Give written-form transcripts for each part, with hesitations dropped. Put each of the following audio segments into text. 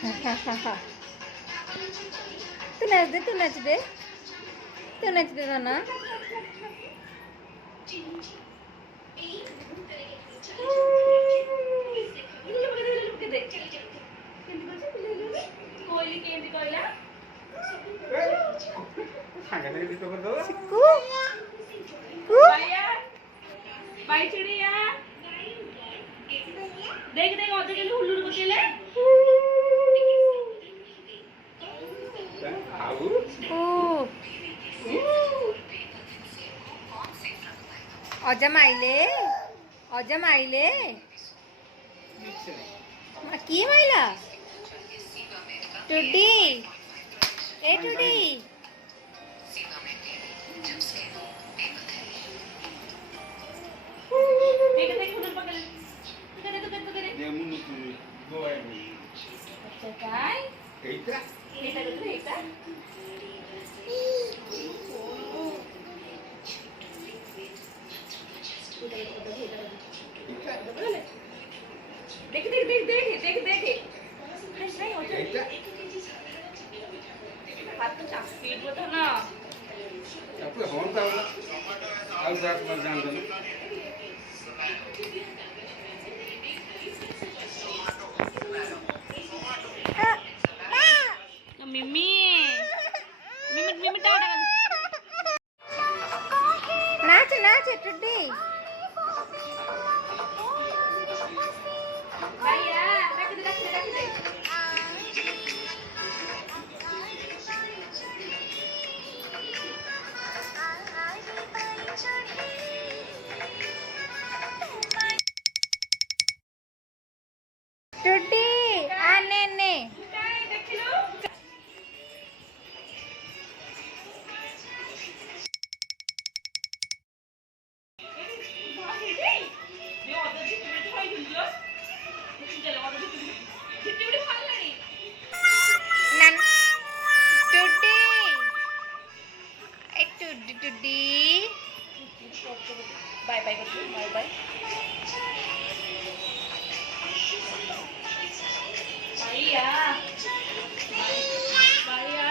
तू नाच दे तू नाच दे तू नाच दे ना देख देख और के हुल्लुड़ को केले अजम आइले अजम आइले की माइला टुडी ए टुडी देख देख हुल्लुड़ पकड़ तू करे अच्छा काय एटा तो एटा देख देख देख देख देख देख नहीं होता हाथ तो चाप स्पीड में था ना आपको होन का आउ जात मर जान दे मिमी मिमी मिमी टाटा नाच नाच टुडी भैया रख दे टुडी आने ने टुडी बाय बाय बाय बाय भैया भैया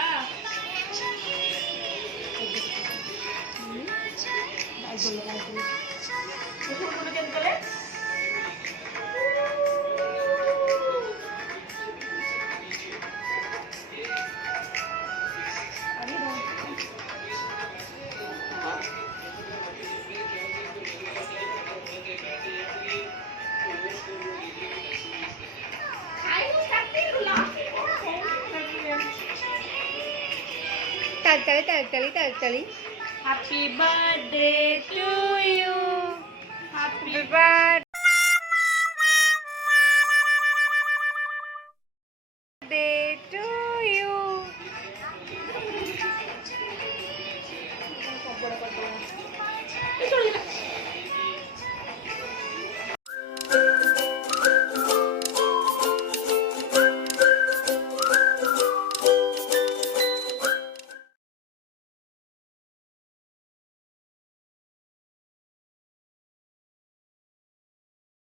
तली Happy birthday to you. Happy birthday.